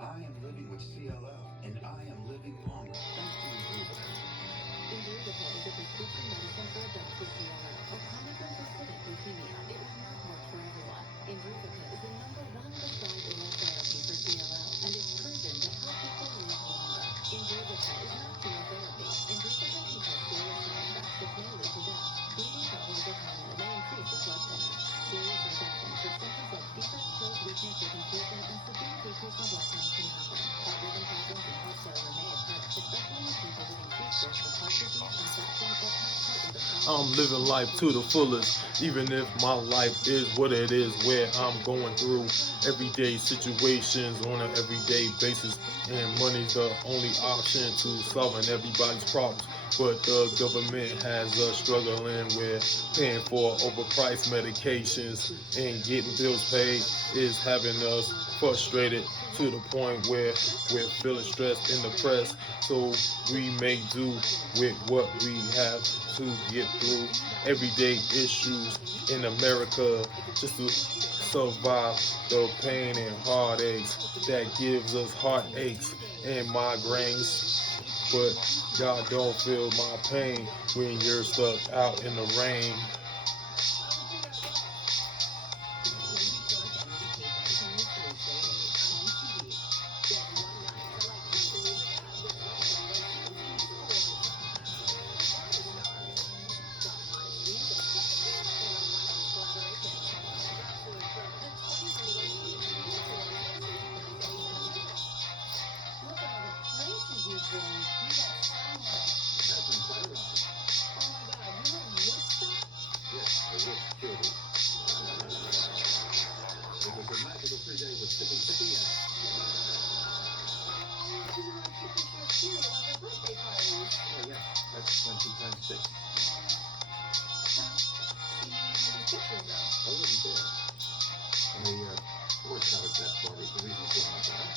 I am living with CLL, and I am living longer thanks to Imbruvica. Imbruvica is a prescription medicine for adults with CLL, a chronic lymphocytic leukemia. It will not work for everyone. Imbruvica is the #1 prescribed oral therapy for CLL, and it's proven to help people live longer. Imbruvica is not chemotherapy. Imbruvica can cause serious side effects that may lead to death. Bleeding problems are common and may increase with blood thinners. Serious infections with symptoms like fever, chills, weakness, or confusion, and severe decrease in blood counts can happen. Heart rhythm problems and heart failure may occur, especially in people with increased risk of heart disease, infection, or postpartum depression. I'm living life to the fullest, even if my life is what it is, where I'm going through everyday situations on an everyday basis, and money's the only option to solving everybody's problems. But the government has us struggling with paying for overpriced medications, and getting bills paid is having us frustrated to the point where we're feeling stressed and depressed. So we make do with what we have to get through everyday issues in America just to survive the pain and heartaches that gives us heartaches and migraines. But God don't feel my pain when you're stuck out in the rain. That's been quite a ride. Oh my God, you were in Woodstock? Yes, the Wood Killed. It was a magical 3 days of sipping ciggies. You were on Super Show too, at my birthday party. Oh yeah, that's 20 times 6. You didn't have any pictures though. I wasn't there. And the Boy Scout at that party, the reason for my time.